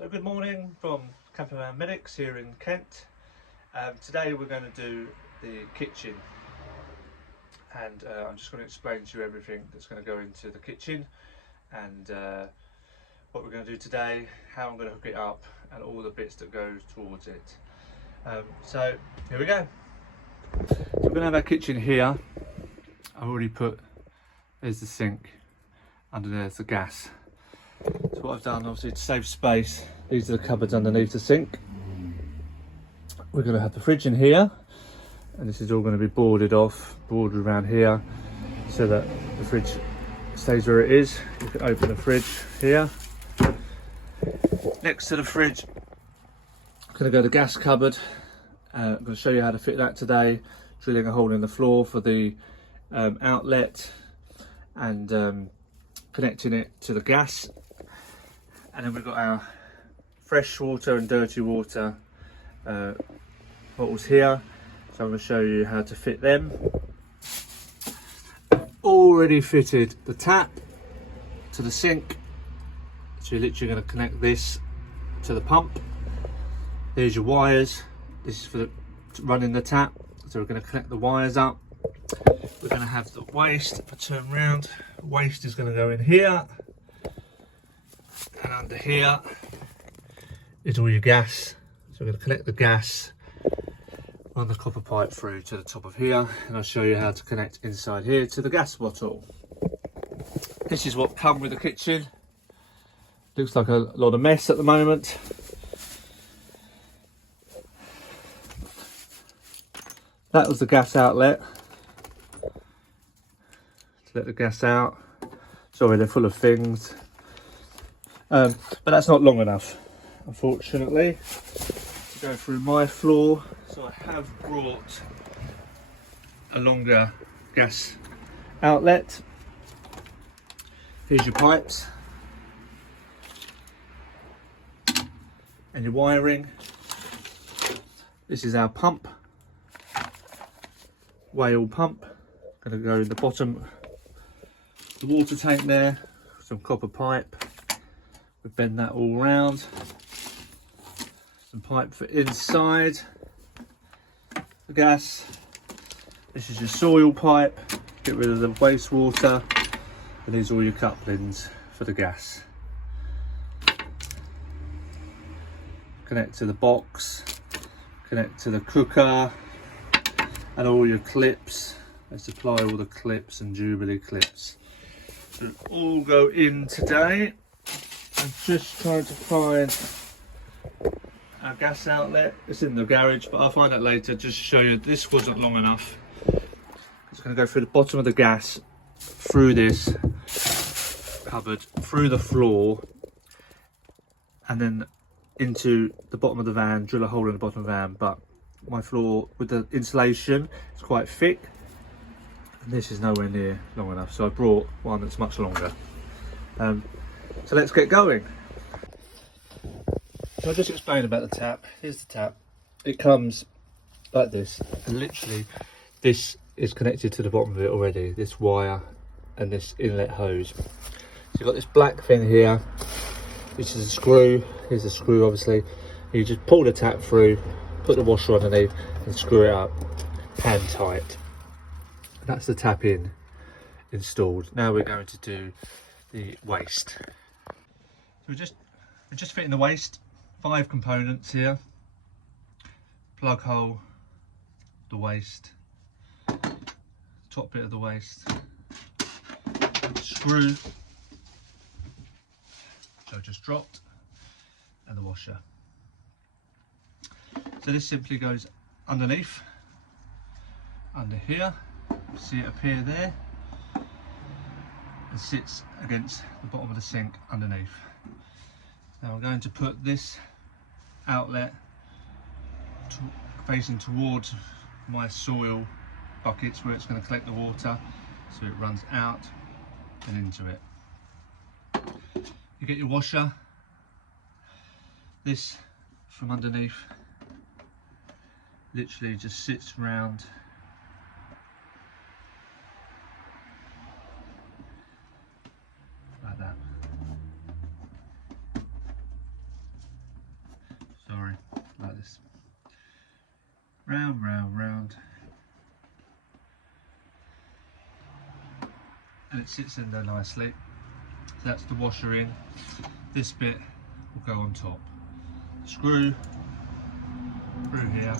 So good morning from Campervan Medics here in Kent. Today we're going to do the kitchen, and I'm just going to explain to you everything that's going to go into the kitchen and what we're going to do today, how I'm going to hook it up and all the bits that go towards it. So here we go. So we're going to have our kitchen here. I've already put, there's the sink, under there's the gas. So what I've done, obviously, to save space, these are the cupboards underneath the sink. We're going to have the fridge in here, and this is all going to be boarded around here, so that the fridge stays where it is. You can open the fridge here. Next to the fridge, I'm going to go to the gas cupboard. I'm going to show you how to fit that today, drilling a hole in the floor for the outlet and connecting it to the gas. And then we've got our fresh water and dirty water bottles here, so I'm going to show you how to fit them. Already fitted the tap to the sink, so you're literally going to connect this to the pump. There's your wires. This is for running the tap, so we're going to connect the wires up. We're going to have the waste. If I turn around, waste is going to go in here, and under here is all your gas. So we're going to connect the gas, run the copper pipe through to the top of here, and I'll show you how to connect inside here to the gas bottle. This is what comes with the kitchen. Looks like a lot of mess at the moment. That was the gas outlet to let the gas out. Sorry, they're full of things, but that's not long enough, unfortunately, to go through my floor. So I have brought a longer gas outlet. Here's your pipes and your wiring. This is our pump, whale pump. Going to go in the bottom, the water tank there, some copper pipe. We bend that all round. Some pipe for inside the gas. This is your soil pipe, get rid of the wastewater, and these are all your couplings for the gas. Connect to the box, connect to the cooker, and all your clips. They supply all the clips and Jubilee clips. So all go in today. I'm just trying to find our gas outlet. It's in the garage, but I'll find that later just to show you this wasn't long enough. It's going to go through the bottom of the gas, through this cupboard, through the floor, and then into the bottom of the van, drill a hole in the bottom of the van. But my floor with the insulation is quite thick, and this is nowhere near long enough, so I brought one that's much longer. So let's get going. So I'll just explain about the tap. Here's the tap. It comes like this, and literally this is connected to the bottom of it already, this wire and this inlet hose. So you've got this black thing here, which is a screw. Here's a screw, obviously. You just pull the tap through, put the washer underneath and screw it up hand tight. That's the tap in installed. Now we're going to do the waste. So we're just fitting the waste. 5 components here: plug hole, the waste, top bit of the waste, screw, which I just dropped, and the washer. So this simply goes underneath, under here. See it appear there, and sits against the bottom of the sink underneath. Now I'm going to put this outlet facing towards my soil buckets, where it's going to collect the water, so it runs out and into it. You get your washer. This from underneath literally just sits round like that. round, round, round, and it sits in there nicely. So that's the washer in. This bit will go on top. Screw through here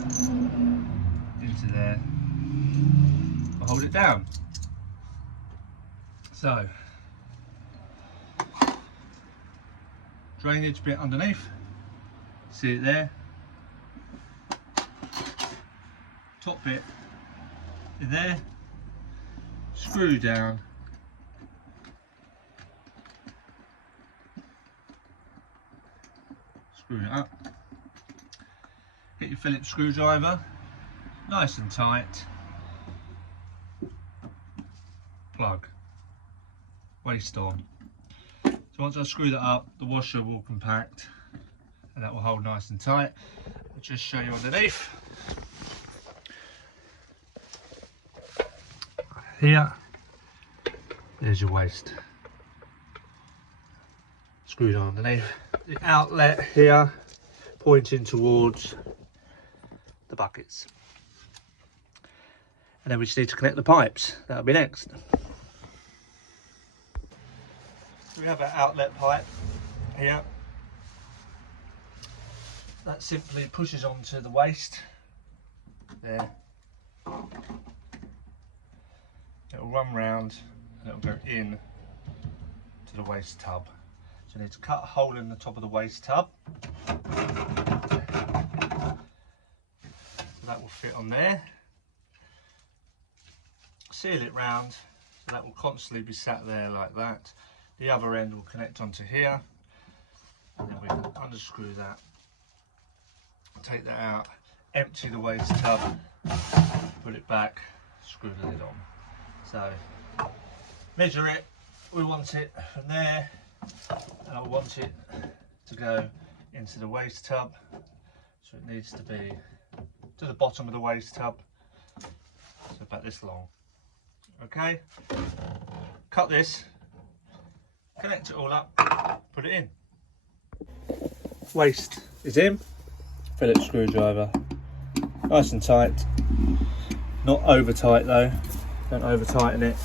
into there. I'll hold it down. So drainage bit underneath, see it there. Top bit in there, screw down, screw it up, get your Phillips screwdriver, nice and tight, plug, waste on. So once I screw that up, the washer will compact and that will hold nice and tight. I'll just show you underneath. Here, there's your waste. Screwed on underneath. The outlet here, pointing towards the buckets. And then we just need to connect the pipes. That'll be next. So we have our outlet pipe here. That simply pushes onto the waste. There. It'll run round and it'll go in to the waste tub. So you need to cut a hole in the top of the waste tub. So that will fit on there. Seal it round, so that will constantly be sat there like that. The other end will connect onto here. And then we can unscrew that, take that out, empty the waste tub, put it back, screw the lid on. So measure it, we want it from there, and I want it to go into the waste tub, so it needs to be to the bottom of the waste tub, so about this long. Okay, cut this, connect it all up, put it in. Waste is in, Phillips screwdriver, nice and tight, not over tight though. Don't over tighten it.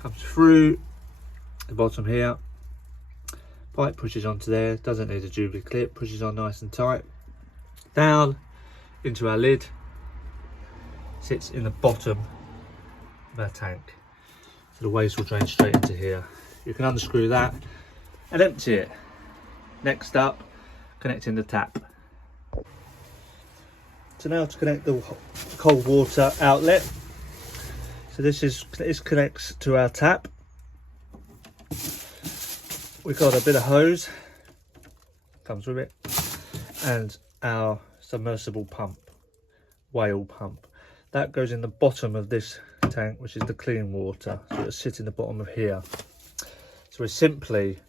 Comes through the bottom here. Pipe pushes onto there, doesn't need a Jubilee clip, pushes on nice and tight. Down into our lid, sits in the bottom of our tank. So the waste will drain straight into here. You can unscrew that and empty it. Next up, connecting the tap. So now to connect the cold water outlet. So this connects to our tap. We've got a bit of hose, comes with it, and our submersible pump, whale pump. That goes in the bottom of this tank, which is the clean water. So it'll sit in the bottom of here. So we're simply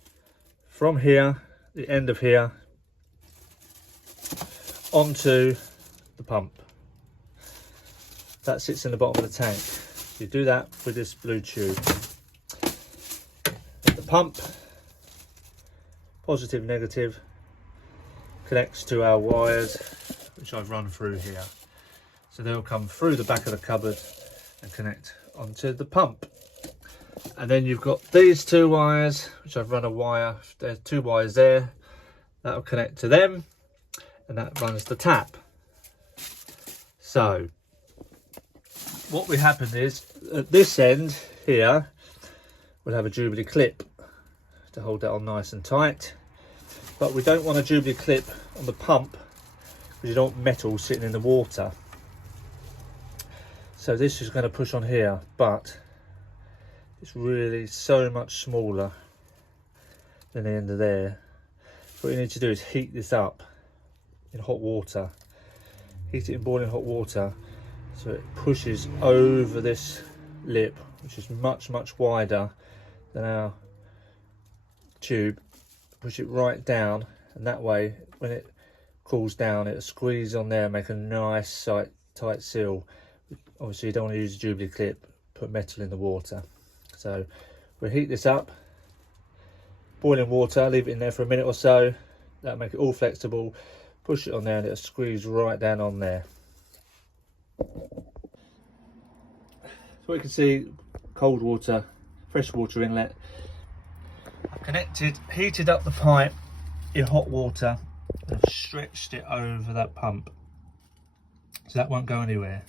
from here, the end of here, onto the pump. That sits in the bottom of the tank. You do that with this blue tube. The pump, positive, negative, connects to our wires, which I've run through here. So they'll come through the back of the cupboard and connect onto the pump. And then you've got these two wires, which I've run a wire, there's two wires there, that'll connect to them, and that runs the tap. So what will happen is at this end here we'll have a Jubilee clip to hold that on nice and tight, but we don't want a Jubilee clip on the pump because you don't want metal sitting in the water. So this is going to push on here, but it's really so much smaller than the end of there. What you need to do is heat this up in hot water. Heat it in boiling hot water so it pushes over this lip, which is much wider than our tube. Push it right down, and that way when it cools down it'll squeeze on there and make a nice tight seal. Obviously you don't want to use a Jubilee clip, put metal in the water. So we'll heat this up, boiling water, leave it in there for a minute or so. That'll make it all flexible. push it on there and it'll squeeze right down on there. So you can see cold water, fresh water inlet. I've connected, heated up the pipe in hot water and I've stretched it over that pump so that won't go anywhere.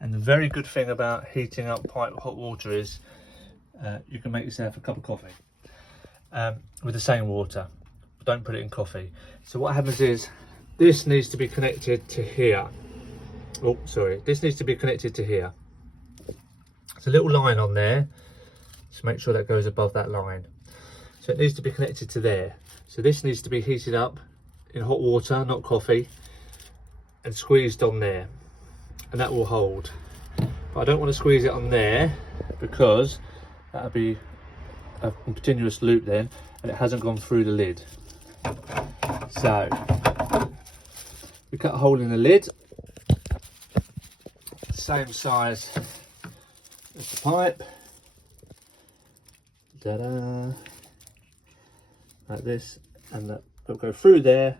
And the very good thing about heating up pipe with hot water is you can make yourself a cup of coffee with the same water. Don't put it in coffee. So what happens is this needs to be connected to here. Oh, sorry, this needs to be connected to here. There's a little line on there, so make sure that goes above that line. So it needs to be connected to there. So this needs to be heated up in hot water, not coffee, and squeezed on there, and that will hold. But I don't want to squeeze it on there because that'll be a continuous loop then, and it hasn't gone through the lid. So we cut a hole in the lid, same size as the pipe. Ta-da! Like this, and that will go through there,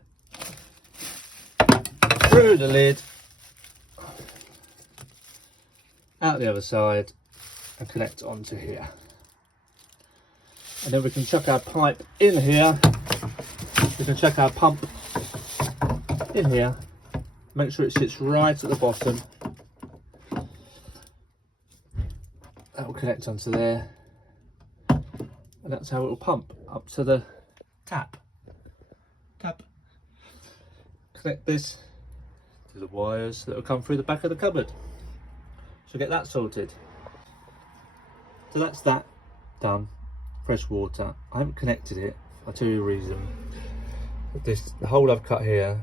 through the lid, out the other side, and connect onto here. And then we can chuck our pipe in here. We can chuck our pump in here. Make sure it sits right at the bottom. That will connect onto there, and that's how it will pump up to the tap. Connect this to the wires that will come through the back of the cupboard. So get that sorted. So that's that done. Fresh water. I haven't connected it. I'll tell you a reason. The hole I've cut here,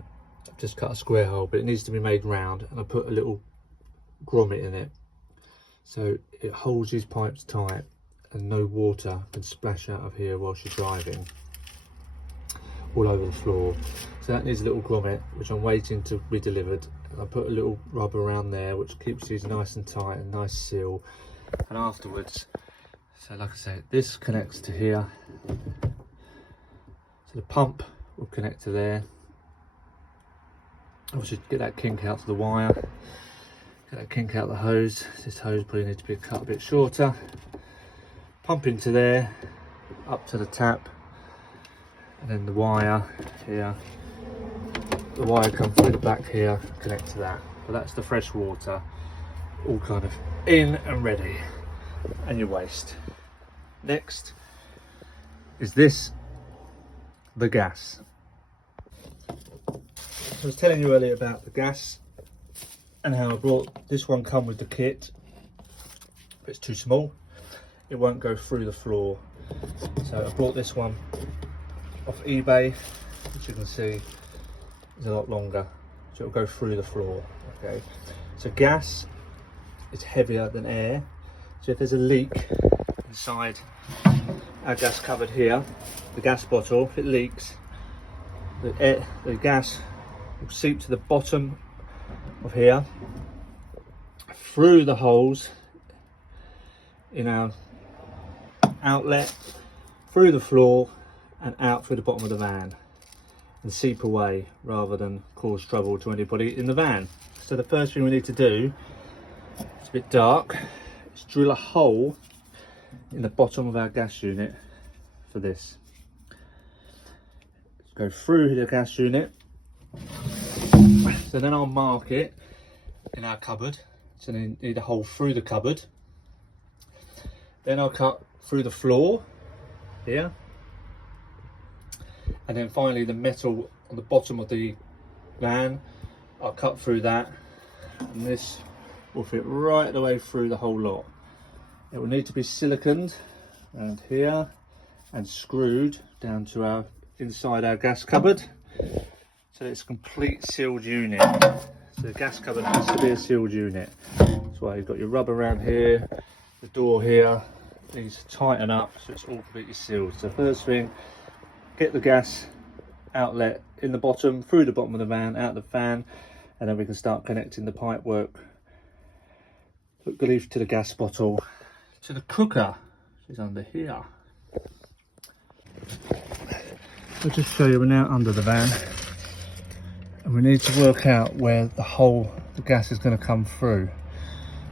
I've just cut a square hole, but it needs to be made round, and I put a little grommet in it so it holds these pipes tight and no water can splash out of here whilst you're driving all over the floor. So that needs a little grommet which I'm waiting to be delivered. I put a little rubber around there which keeps these nice and tight and nice seal. And afterwards, so like I said, this connects to here, so the pump will connect to there. Obviously get that kink out to the wire, get that kink out the hose. This hose probably needs to be cut a bit shorter. Pump into there, up to the tap, and then the wire here. The wire comes through the back here, connect to that. But that's the fresh water, all kind of in and ready. And your waste. Next is this, the gas. I was telling you earlier about the gas and how I brought this one come with the kit. If it's too small, it won't go through the floor. So I brought this one off eBay, which you can see is a lot longer, so it'll go through the floor. Okay, so gas is heavier than air, so if there's a leak inside our gas cupboard here, the gas bottle, if it leaks, the gas will seep to the bottom of here, through the holes in our outlet, through the floor and out through the bottom of the van, and seep away rather than cause trouble to anybody in the van. So the first thing we need to do, it's a bit dark, is drill a hole in the bottom of our gas unit for this. Let's go through the gas unit. So then I'll mark it in our cupboard. So then need a hole through the cupboard. Then I'll cut through the floor here. And then finally the metal on the bottom of the van, I'll cut through that, and this will fit right the way through the whole lot. It will need to be siliconed around here and screwed down to our inside our gas cupboard, so it's a complete sealed unit. So the gas cupboard has to be a sealed unit. That's why you've got your rubber around here, the door here needs to tighten up so it's all completely sealed. So first thing, get the gas outlet in the bottom, through the bottom of the van, out the fan, and then we can start connecting the pipe work. Hook the leaf to the gas bottle, to the cooker, which is under here. I'll just show you, we're now under the van. we need to work out where the gas is going to come through.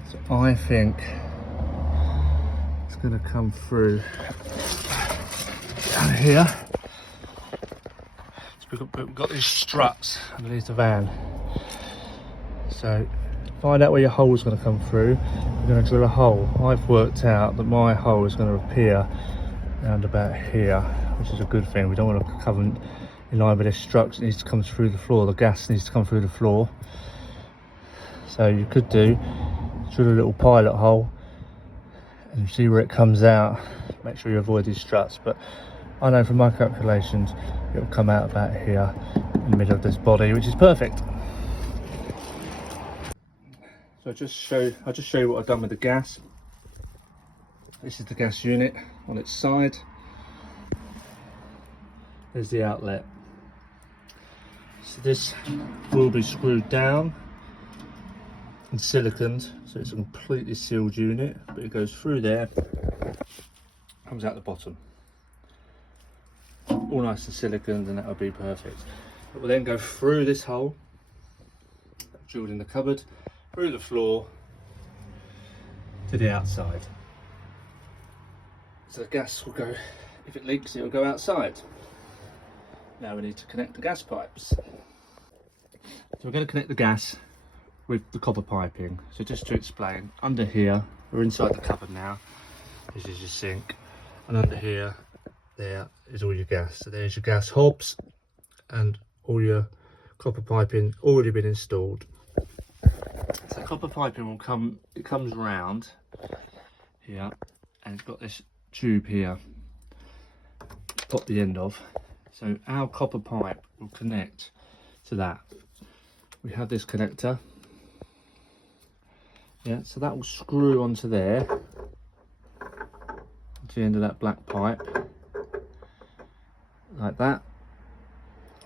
So I think it's going to come through down here. So we've got these struts underneath the van. So find out where your hole is going to come through. We're going to drill a hole. I've worked out that my hole is going to appear around about here, which is a good thing. We don't want to cover in line with this strut. It needs to come through the floor. The gas needs to come through the floor. So you could drill a little pilot hole and see where it comes out. Make sure you avoid these struts, but I know from my calculations it will come out about here in the middle of this body, which is perfect. So I'll just show you what I've done with the gas. This is the gas unit on its side. There's the outlet. So this will be screwed down and siliconed, so it's a completely sealed unit, but it goes through there, comes out the bottom. All nice and siliconed, and that will be perfect. It will then go through this hole, drilled in the cupboard, through the floor to the outside. So the gas will go, if it leaks, it will go outside. Now we need to connect the gas pipes. So we're going to connect the gas with the copper piping. So just to explain, under here, we're inside the cupboard now. This is your sink, and under here, there is all your gas. So there's your gas hobs and all your copper piping already been installed. So copper piping will come, it comes round here, and it's got this tube here, pop the end of. So our copper pipe will connect to that. We have this connector, yeah, so that will screw onto there, to the end of that black pipe, like that,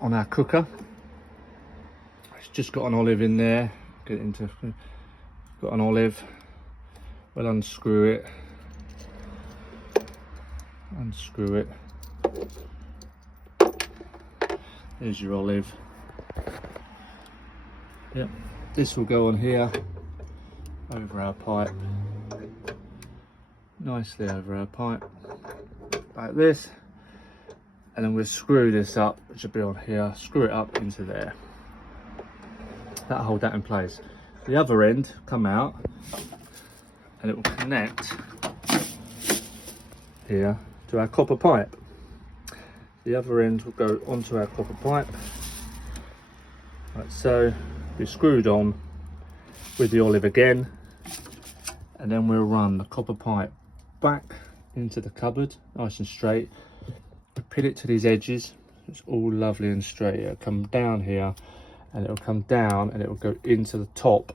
on our cooker. It's just got an olive in there. Get it into, got an olive. We'll unscrew it, unscrew it. There's your olive. Yep, this will go on here over our pipe, nicely over our pipe, like this, and then we'll screw this up, which will be on here, screw it up into there. That'll hold that in place. The other end come out, and it will connect here to our copper pipe. The other end will go onto our copper pipe, like so. Be screwed on with the olive again, and then we'll run the copper pipe back into the cupboard, nice and straight. Pin it to these edges, it's all lovely and straight. It'll come down here, and it'll come down, and it will go into the top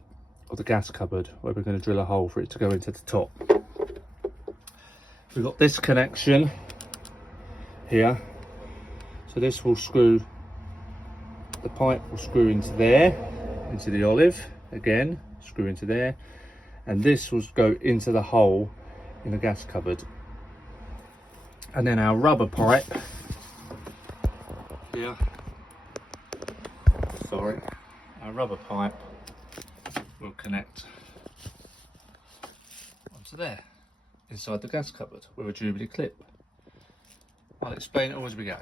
of the gas cupboard, where we're going to drill a hole for it to go into the top. We've got this connection here, so this will screw, the pipe will screw into there, into the olive again, screw into there, and this will go into the hole in the gas cupboard. And then our rubber pipe here, sorry, our rubber pipe will connect onto there, inside the gas cupboard with a Jubilee clip. I'll explain it all as we go.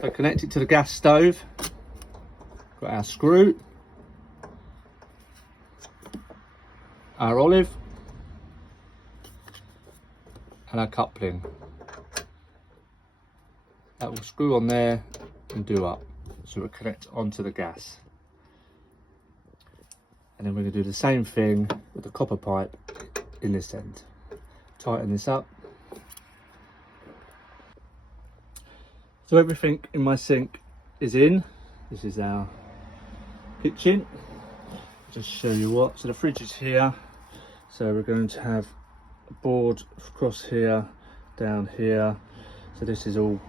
So connect it to the gas stove, got our screw, our olive, and our coupling. That will screw on there and do up, so it will connect onto the gas. And then we're going to do the same thing with the copper pipe in this end. Tighten this up. So everything in my sink is in. This is our kitchen. Just show you what. So the fridge is here. So we're going to have a board across here, down here. So this is all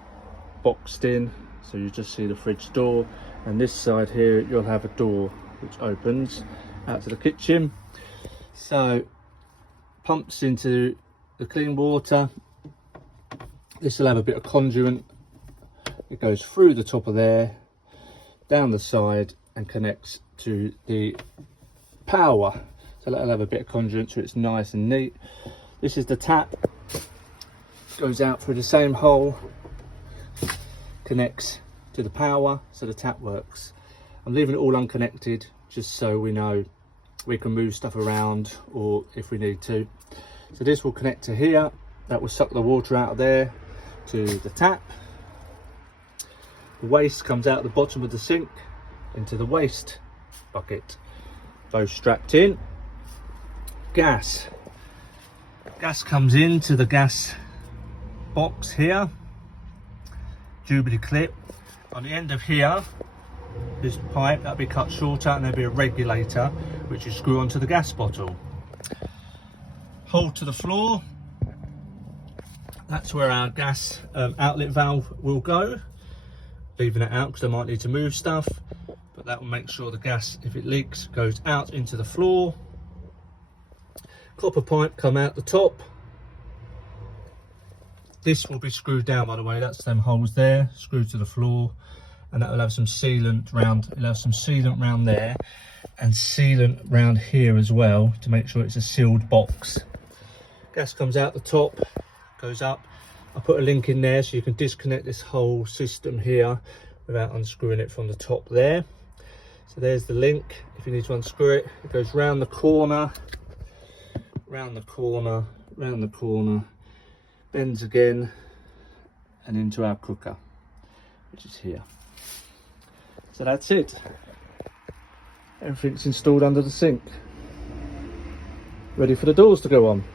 boxed in. So you just see the fridge door. And this side here, you'll have a door which opens out to the kitchen. So pumps into the clean water. This will have a bit of conduit it goes through the top of there, down the side, and connects to the power. So that'll have a bit of conduit so it's nice and neat. This is the tap, goes out through the same hole, connects to the power, so the tap works. I'm leaving it all unconnected just so we know we can move stuff around or if we need to. So this will connect to here, that will suck the water out of there to the tap. The waste comes out the bottom of the sink into the waste bucket. Both strapped in. Gas comes into the gas box here, Jubilee clip. On the end of here, this pipe that'll be cut shorter, and there'll be a regulator which you screw onto the gas bottle. Hole to the floor, that's where our gas outlet valve will go. Leaving it out because I might need to move stuff, but that will make sure the gas, if it leaks, goes out into the floor. Copper pipe come out the top. This will be screwed down, by the way, that's them holes there, screwed to the floor, and that will have some sealant round, it'll have some sealant round there and sealant round here as well to make sure it's a sealed box. Gas comes out the top, goes up. I put a link in there so you can disconnect this whole system here without unscrewing it from the top there. So there's the link. If you need to unscrew it, it goes round the corner, round the corner, round the corner, bends again, and into our cooker, which is here. So that's it. Everything's installed under the sink. Ready for the doors to go on.